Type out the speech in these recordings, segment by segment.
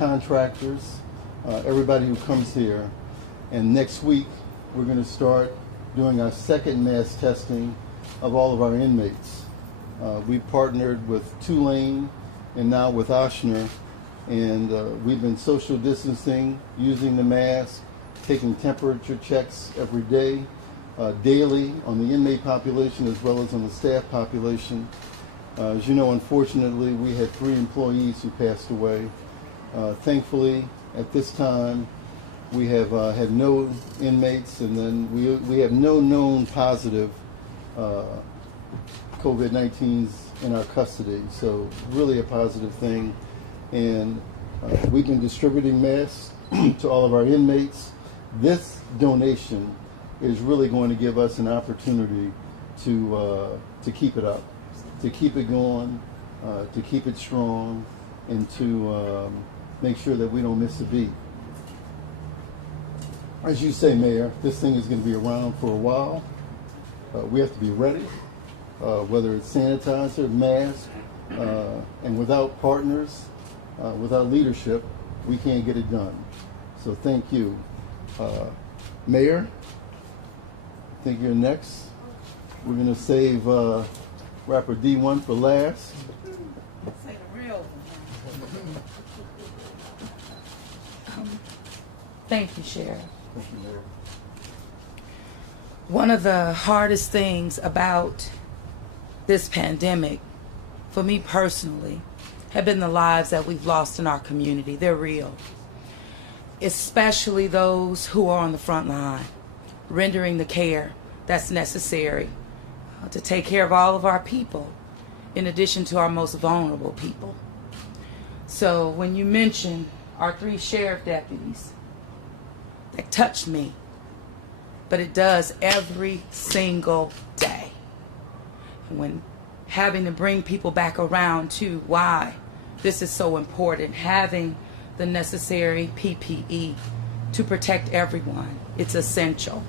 contractors, everybody who comes here. And next week, we're going to start doing our second mass testing of all of our inmates. We partnered with Tulane and now with Ochsner, and we've been social distancing, using the mask, taking temperature checks every day, daily on the inmate population as well as on the staff population. As you know, unfortunately, we had 3 employees who passed away. Thankfully, at this time, we have had no inmates, and then we have no known positive COVID-19s in our custody. So really a positive thing. And we've been distributing masks to all of our inmates. This donation is really going to give us an opportunity to keep it up, to keep it going, to keep it strong, and to make sure that we don't miss a beat. As you say, Mayor, this thing is going to be around for a while. We have to be ready, whether it's sanitizer, mask, and without partners, without leadership, we can't get it done. So thank you. Mayor, I think you're next. We're going to save rapper DEE-1 for last. Say the real one. Thank you, Sheriff. Thank you, Mayor. One of the hardest things about this pandemic, for me personally, have been the lives that we've lost in our community. They're real. Especially those who are on the front line, rendering the care that's necessary to take care of all of our people, in addition to our most vulnerable people. So when you mention our 3 sheriff deputies, that touched me, but it does every single day. And when having to bring people back around to why this is so important, having the necessary PPE to protect everyone, it's essential.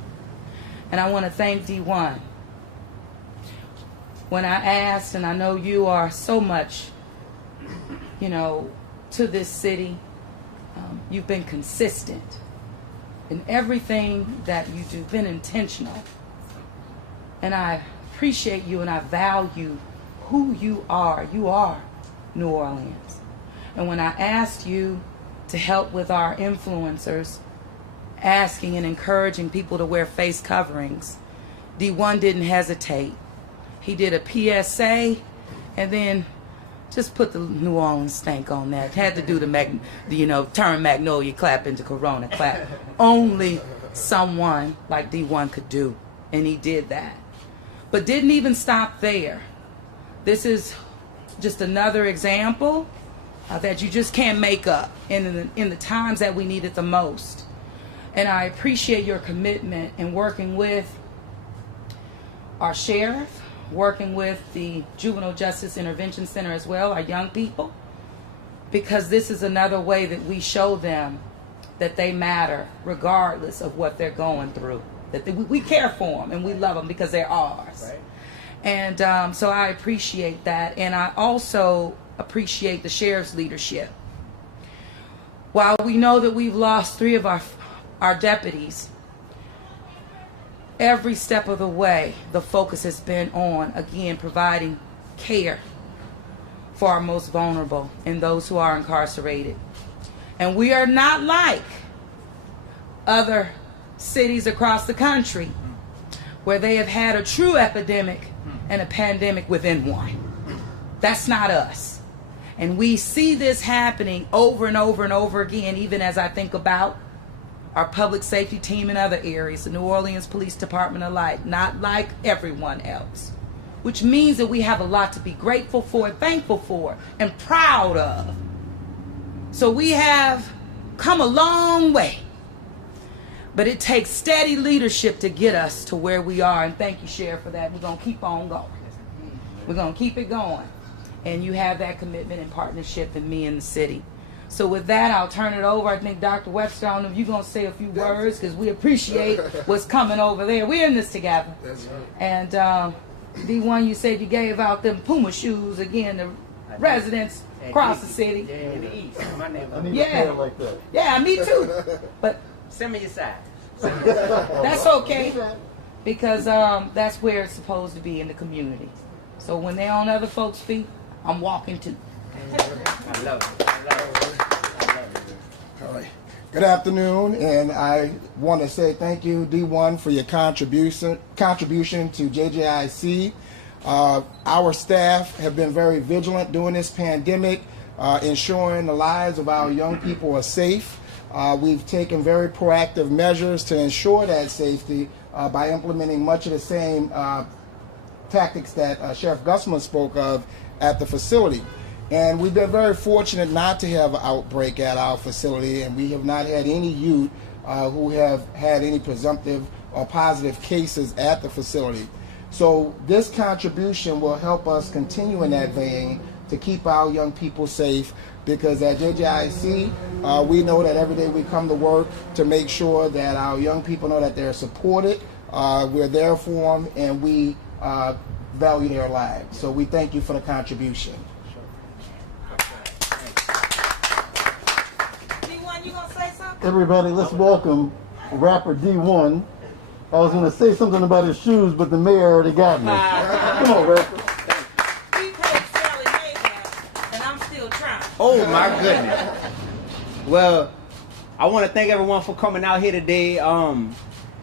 And I want to thank DEE-1. When I asked, and I know you are so much, to this city, you've been consistent in everything that you do, been intentional. And I appreciate you and I value who you are. You are New Orleans. And when I asked you to help with our influencers, asking and encouraging people to wear face coverings, DEE-1 didn't hesitate. He did a PSA and then just put the New Orleans stank on that. Had to do turn Magnolia clap into Corona clap. Only someone like DEE-1 could do, and he did that. But didn't even stop there. This is just another example that you just can't make up in the times that we need it the most. And I appreciate your commitment in working with our sheriff, working with the Juvenile Justice Intervention Center as well, our young people, because this is another way that we show them that they matter regardless of what they're going through, that we care for them and we love them because they're ours. Right. And so I appreciate that, and I also appreciate the sheriff's leadership. While we know that we've lost 3 of our deputies, every step of the way, the focus has been on, again, providing care for our most vulnerable and those who are incarcerated. And we are not like other cities across the country where they have had a true epidemic and a pandemic within one. That's not us. And we see this happening over and over and over again, even as I think about our public safety team in other areas, the New Orleans Police Department alike, not like everyone else, which means that we have a lot to be grateful for, thankful for, and proud of. So we have come a long way, but it takes steady leadership to get us to where we are, and thank you, Sheriff, for that. We're going to keep on going. We're going to keep it going, and you have that commitment and partnership in me and the city. So with that, I'll turn it over. I think Dr. Webster, I don't know if you're going to say a few words, because we appreciate what's coming over there. We're in this together. That's right. And DEE-1, you said you gave out them Puma shoes again to residents across the city. Yeah, in the east. My I neighborhood. need Yeah. a hair like that. Yeah, me too. But Send me your side. that's okay because that's where it's supposed to be in the community. So when they're on other folks' feet, I'm walking too. I love it. I love it. I love it. All right. Good afternoon, and I want to say thank you, D1, for your contribution to JJIC. Our staff have been very vigilant during this pandemic, ensuring the lives of our young people are safe. We've taken very proactive measures to ensure that safety by implementing much of the same tactics that Sheriff Gussman spoke of at the facility. And we've been very fortunate not to have an outbreak at our facility, and we have not had any youth who have had any presumptive or positive cases at the facility. So this contribution will help us continue in that vein to keep our young people safe, because at JJIC, we know that every day we come to work to make sure that our young people know that they're supported, we're there for them, and we value their lives. So we thank you for the contribution. D1, you gonna say something? Everybody, let's welcome rapper D1. I was going to say something about his shoes, but the mayor already got me. Come on, rapper. We paid Sally Mayhem, and I'm still trying. Oh my goodness. Well, I want to thank everyone for coming out here today.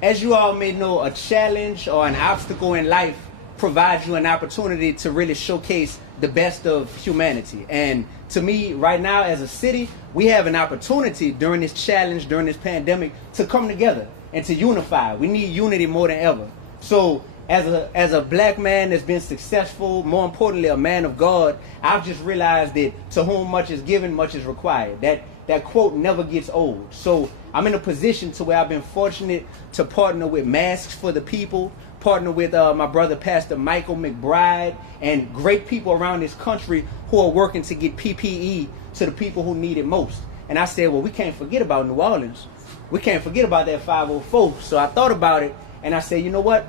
As you all may know, a challenge or an obstacle in life provides you an opportunity to really showcase the best of humanity. And to me, right now as a city, we have an opportunity during this challenge, during this pandemic, to come together and to unify. We need unity more than ever. So as a black man that's been successful, more importantly, a man of God, I've just realized that to whom much is given, much is required. That quote never gets old. So I'm in a position to where I've been fortunate to partner with Masks for the People, partner with my brother Pastor Michael McBride, and great people around this country who are working to get PPE to the people who need it most. And I said, well, we can't forget about New Orleans. We can't forget about that 504. So I thought about it, and I said, you know what?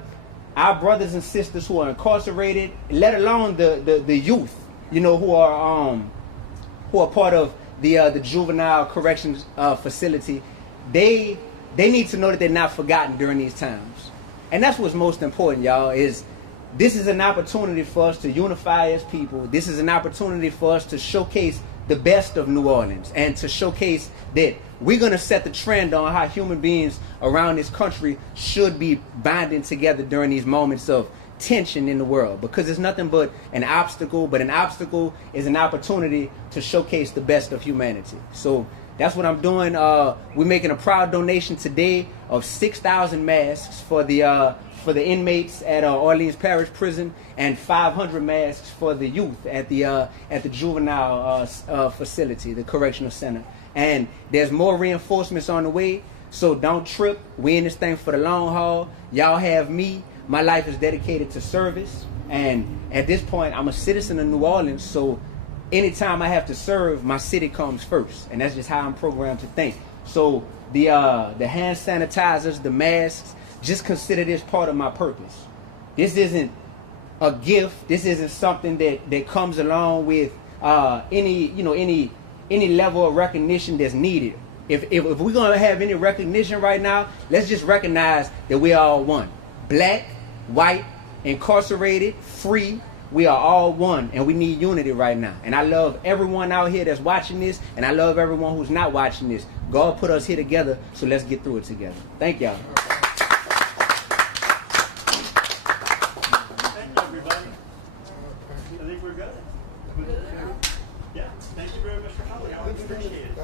Our brothers and sisters who are incarcerated, let alone the youth, you know, who are part of the juvenile corrections facility, they need to know that they're not forgotten during these times. And that's what's most important, y'all, is this is an opportunity for us to unify as people. This is an opportunity for us to showcase the best of New Orleans and to showcase that we're going to set the trend on how human beings around this country should be binding together during these moments of tension in the world, because it's nothing but an obstacle, but an obstacle is an opportunity to showcase the best of humanity. So that's what I'm doing. We're making a proud donation today of 6,000 masks for the inmates at Orleans Parish Prison, and 500 masks for the youth at the juvenile facility, the correctional center. And there's more reinforcements on the way, so don't trip. We in this thing for the long haul. Y'all have me. My life is dedicated to service, and at this point, I'm a citizen of New Orleans, so anytime I have to serve, my city comes first, and that's just how I'm programmed to think. So the hand sanitizers, the masks, just consider this part of my purpose. This isn't a gift. This isn't something that comes along with any level of recognition that's needed. If we're gonna have any recognition right now, let's just recognize that we are all one. Black, white, incarcerated, free, we are all one, and we need unity right now. And I love everyone out here that's watching this, and I love everyone who's not watching this. God put us here together, so let's get through it together. Thank y'all. Thank you, everybody. I think we're good. Yeah, thank you very much for coming. I appreciate it.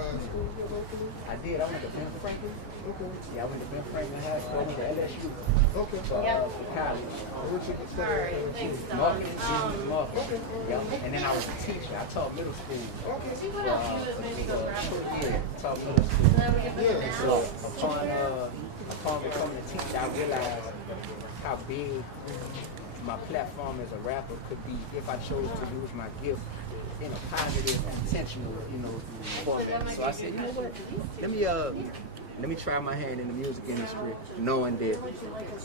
I did. I went to Ben Franklin. Okay. Yeah, I went to Ben Franklin High School. I went to LSU. Okay. For college. Alright, thanks, Don. Marketing, business marketing. Yeah. And then I was a teacher. I taught middle school. See what else you maybe go grab it. Yeah, taught middle school. And then we can put it So down. upon becoming a teacher, I realized how big my platform as a rapper could be if I chose to use my gift in a positive, intentional, format. So I said, you know what? Let me try my hand in the music industry, knowing that I'm